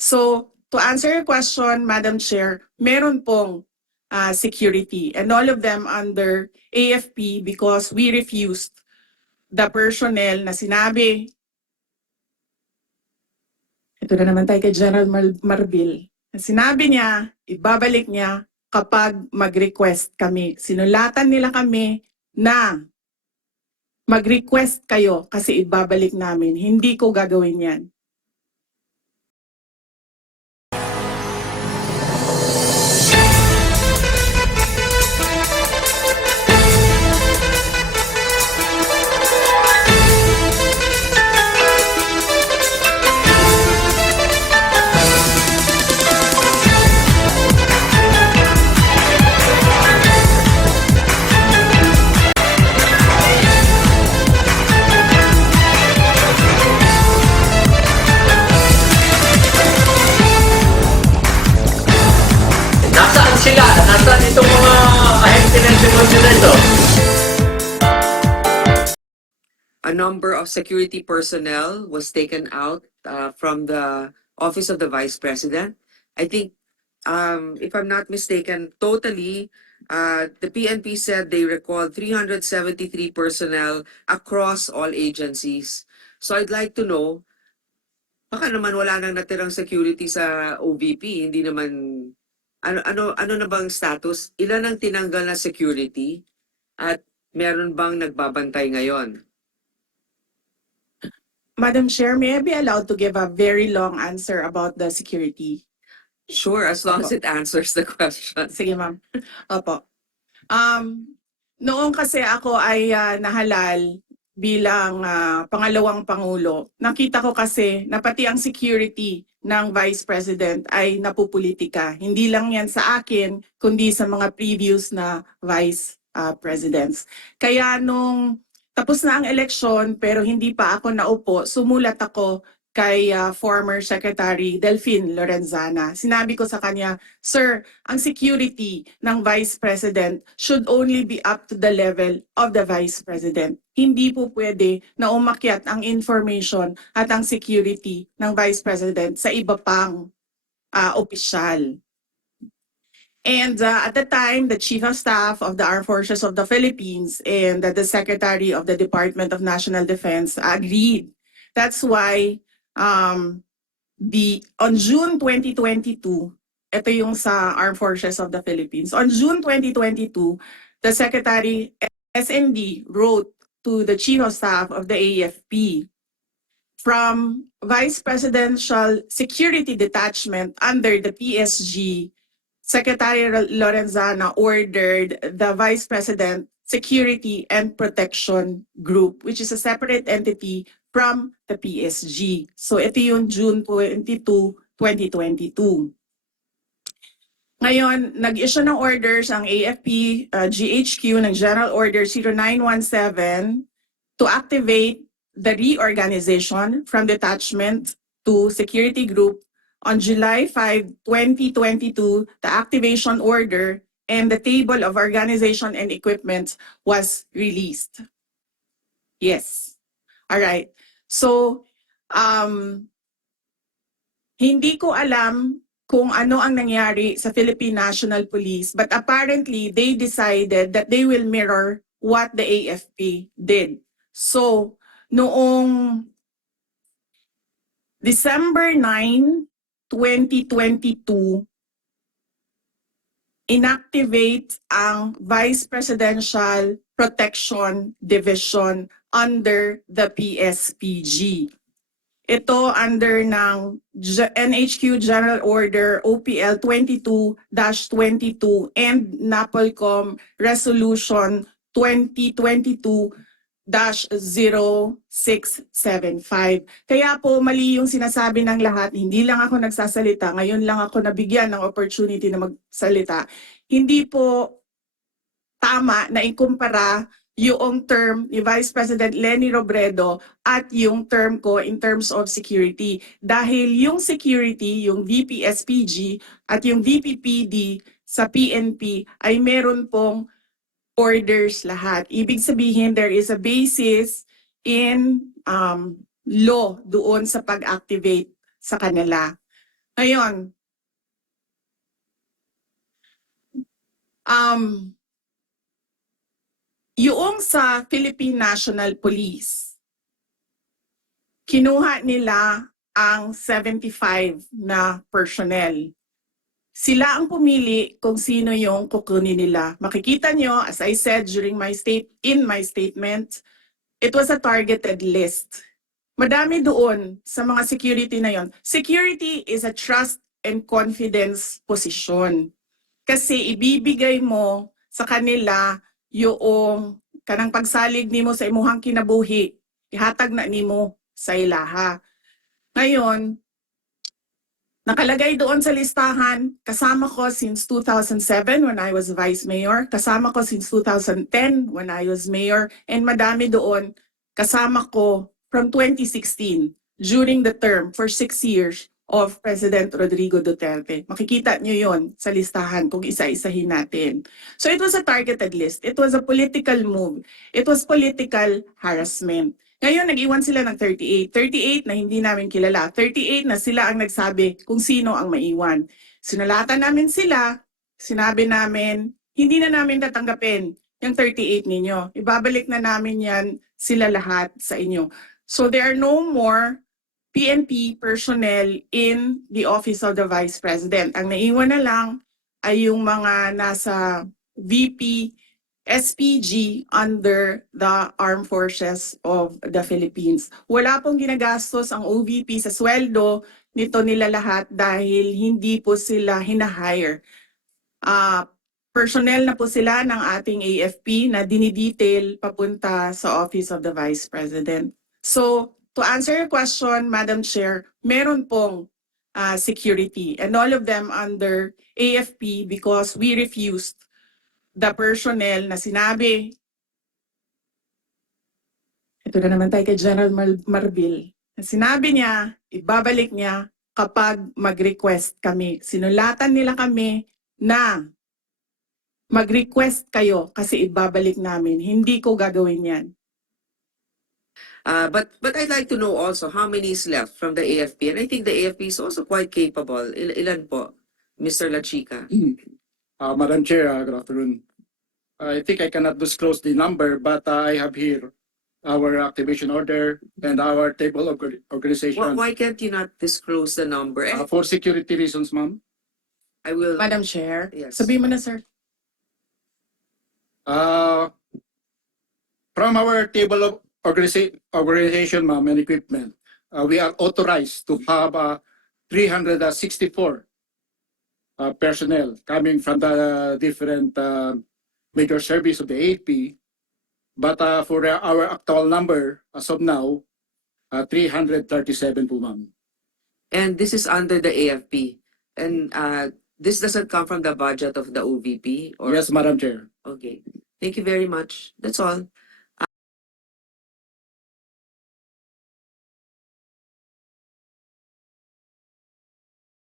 So, to answer your question, Madam Chair, meron pong uh, security and all of them under AFP because we refused the personnel na sinabi ito na naman tayo kay General Mar- Marbil. Sinabi niya, ibabalik niya kapag mag-request kami. Sinulatan nila kami na mag-request kayo kasi ibabalik namin. Hindi ko gagawin yan. Sila? Nasaan itong mga ahente ng na ito? a number of security personnel was taken out uh, from the office of the vice president. I think, um, if I'm not mistaken, totally, uh, the PNP said they recalled 373 personnel across all agencies. So I'd like to know, baka naman wala nang natirang security sa OVP, hindi naman, ano, ano, ano na bang status? Ilan ang tinanggal na security? At meron bang nagbabantay ngayon? Madam Chair, may I be allowed to give a very long answer about the security? Sure, as long as it answers the question. Sige, ma'am. Opo. Um, noong kasi ako ay ah, nahalal bilang ah, pangalawang pangulo, nakita ko kasi na pati ang security ng Vice President ay napupolitika. Hindi lang yan sa akin, kundi sa mga previous na Vice ah, Presidents. Kaya nung tapos na ang eleksyon pero hindi pa ako naupo, sumulat ako kay ah, former Secretary Delphine Lorenzana. Sinabi ko sa kanya, Sir, ang security ng Vice President should only be up to the level of the Vice President. Hindi po pwede na umakyat ang information at ang security ng Vice President sa iba pang ah, opisyal. And uh, at the time, the Chief of Staff of the Armed Forces of the Philippines and the Secretary of the Department of National Defense agreed. That's why um, the on June 2022, ito yung sa Armed Forces of the Philippines. On June 2022, the Secretary SND wrote to the Chief of Staff of the AFP from Vice Presidential Security Detachment under the PSG, Secretary Lorenzana ordered the Vice President Security and Protection Group, which is a separate entity from the PSG. So ito yung June 22, 2022. Ngayon, nag-issue ng orders ang AFP uh, GHQ ng General Order 0917 to activate the reorganization from detachment to security group on July 5, 2022, the activation order and the table of organization and equipment was released. Yes. All right. So, um, hindi ko alam kung ano ang nangyari sa Philippine National Police, but apparently they decided that they will mirror what the AFP did. So, noong December 9, 2022, inactivate ang Vice Presidential Protection Division under the PSPG. Ito under ng NHQ General Order OPL 22-22 and NAPOLCOM Resolution 2022-0675. Kaya po mali yung sinasabi ng lahat, hindi lang ako nagsasalita, ngayon lang ako nabigyan ng opportunity na magsalita. Hindi po tama na ikumpara yung term ni Vice President Lenny Robredo at yung term ko in terms of security. Dahil yung security, yung VPSPG at yung VPPD sa PNP ay meron pong orders lahat. Ibig sabihin, there is a basis in um, law doon sa pag-activate sa kanila. Ngayon, um, yung sa Philippine National Police, kinuha nila ang 75 na personnel. Sila ang pumili kung sino yung kukunin nila. Makikita nyo, as I said during my state, in my statement, it was a targeted list. Madami doon sa mga security na yon. Security is a trust and confidence position. Kasi ibibigay mo sa kanila yung kanang pagsalig nimo sa imuhang kinabuhi. Ihatag na nimo sa ilaha. Ngayon, nakalagay doon sa listahan, kasama ko since 2007 when I was vice mayor, kasama ko since 2010 when I was mayor, and madami doon kasama ko from 2016 during the term for six years of President Rodrigo Duterte. Makikita nyo yon sa listahan kung isa-isahin natin. So it was a targeted list. It was a political move. It was political harassment. Ngayon, nag-iwan sila ng 38. 38 na hindi namin kilala. 38 na sila ang nagsabi kung sino ang maiwan. Sinulatan namin sila, sinabi namin, hindi na namin tatanggapin yung 38 ninyo. Ibabalik na namin yan sila lahat sa inyo. So there are no more PNP personnel in the Office of the Vice President. Ang naiwan na lang ay yung mga nasa VP SPG under the Armed Forces of the Philippines. Wala pong ginagastos ang OVP sa sweldo nito nila lahat dahil hindi po sila hinahire. Ah, personnel na po sila ng ating AFP na dinidetail papunta sa Office of the Vice President. So, to answer your question, Madam Chair, meron pong ah, security and all of them under AFP because we refused the personnel na sinabi ito na naman tayo kay General Mar- Marbil. Na Sinabi niya, ibabalik niya kapag mag-request kami. Sinulatan nila kami na mag-request kayo kasi ibabalik namin. Hindi ko gagawin yan. Uh, but but I'd like to know also how many is left from the AFP, and I think the AFP is also quite capable. Il- ilan po, Mr. Lachica? Uh, Madam Chair, uh, good afternoon. I think I cannot disclose the number, but uh, I have here our activation order and our table of org- Why, organization. why can't you not disclose the number? Uh, For security reasons, ma'am. I will. Madam Chair, Yes. sabihin mo na sir. Uh, From our table of organiza- organization, ma'am, and equipment, uh, we are authorized to have uh, 364 uh, personnel coming from the different uh, major service of the AP. But uh, for our actual number, as of now, uh, 337 po, ma'am. And this is under the AFP. And uh, this doesn't come from the budget of the OVP? Or, Yes, Madam Chair. Okay. Thank you very much. That's all.